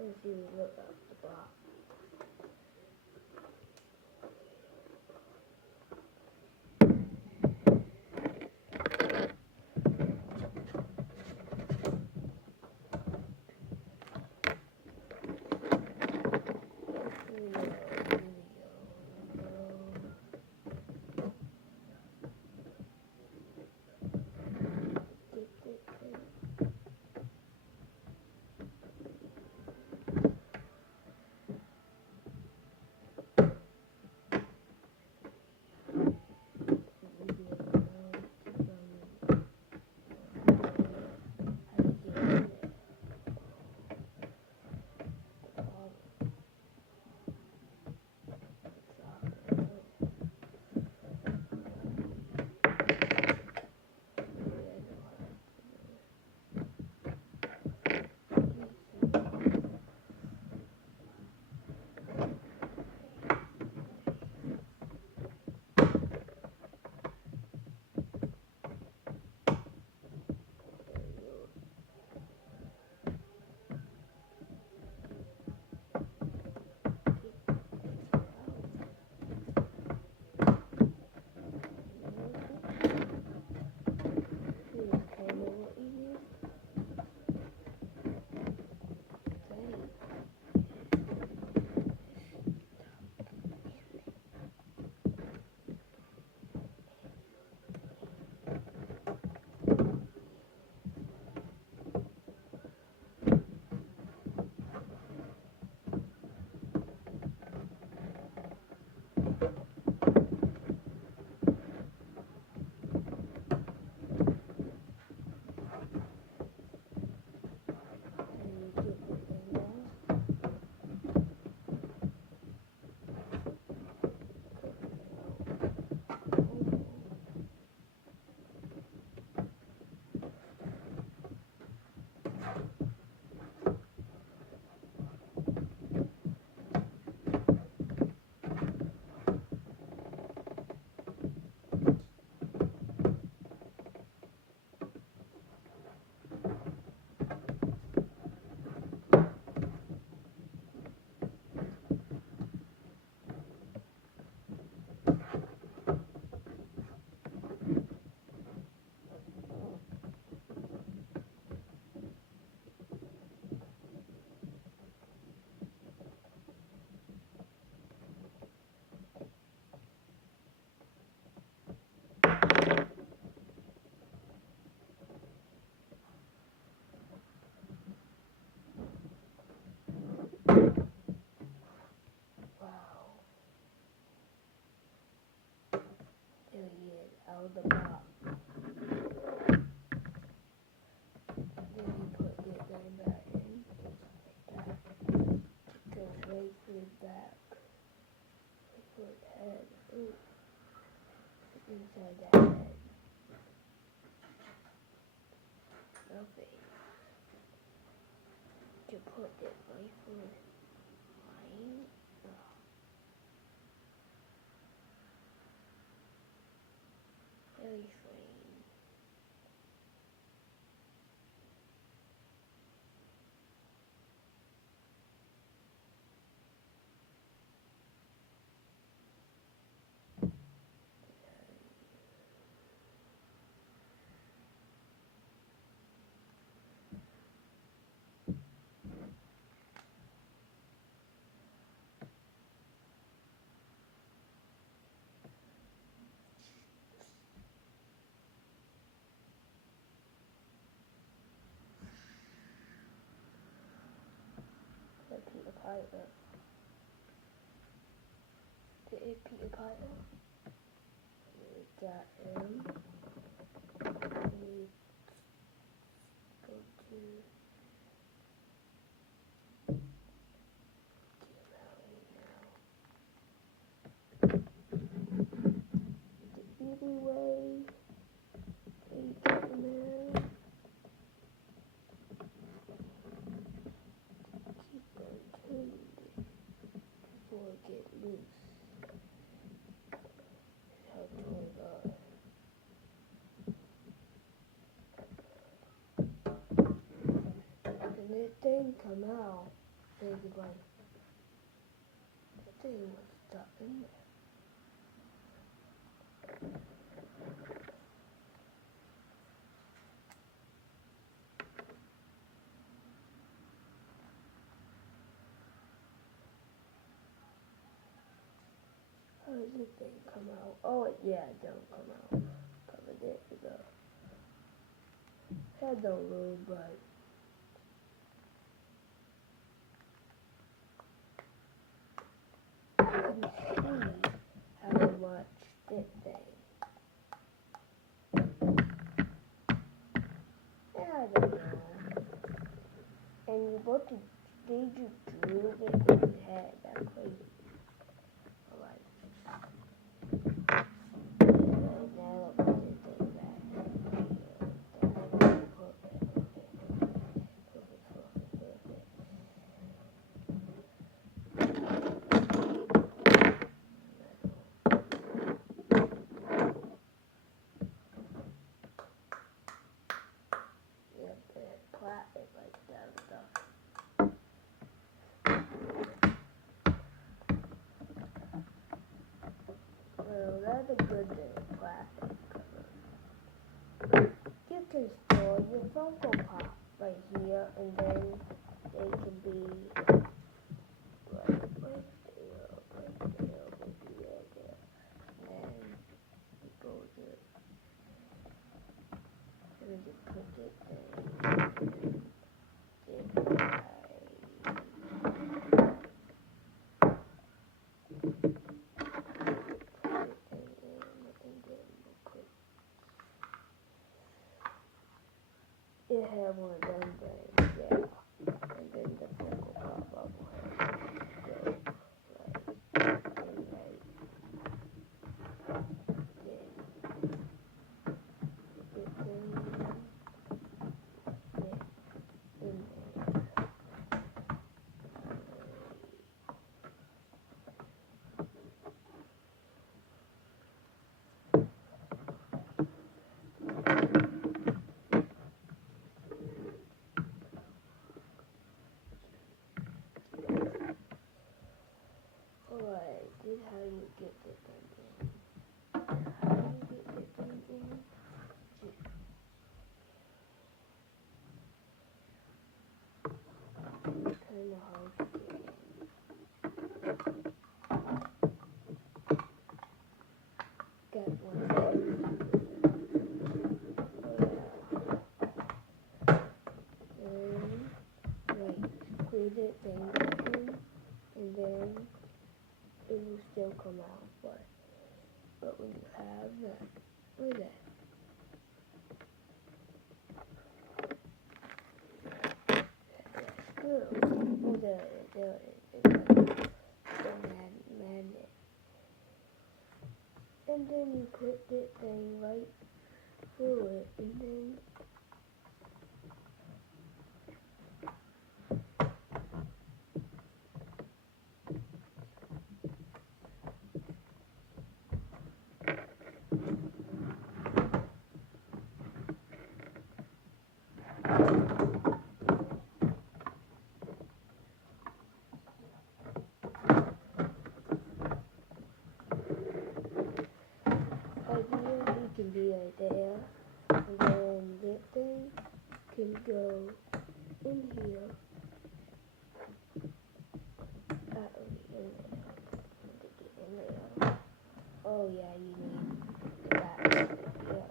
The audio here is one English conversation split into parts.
Let's see, look up the block. There he is, out of the box. Then you put it right back in, just like that. Goes right through the back. Put head, ooh, inside the head. Nothing. You put it right through line. Very strange. The Peter Piper. There is Peter Piper. Got him. We go to the easy way. You get him there. Keep on turning it before it gets loose. How to turn it off. And this thing come out. Basically, the thing was stuck in there. How does this thing come out? Oh, yeah, it don't come out. Cover there we go. Had no room, but you can see how much this thing. I don't know. And what did you drew it in your head? That's crazy. Alright. Now look at this thing back here. Plastic like that stuff. Well, that's a good thing, plastic cover. You can store your Funko Pop right here, and then they can be right there, and you go to, let me just put it there. It had one of them things, yeah. And then the Funko Pop bubble had to go right and right. Then it thing in there. Alright, this is how you get the thing in. How do you get the thing in? Turn the house again. Got one of those. Wait, squeeze it, then open, and then it will still come out. But when you have that, look at that. Screw. Oh, there it is. It's a magnet. And then you put this thing right through it, and then right here he can be right there, and then this thing can go in here. Oh yeah, you need the back. Yeah.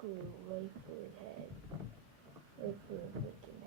Screw right through his head, right through his freaking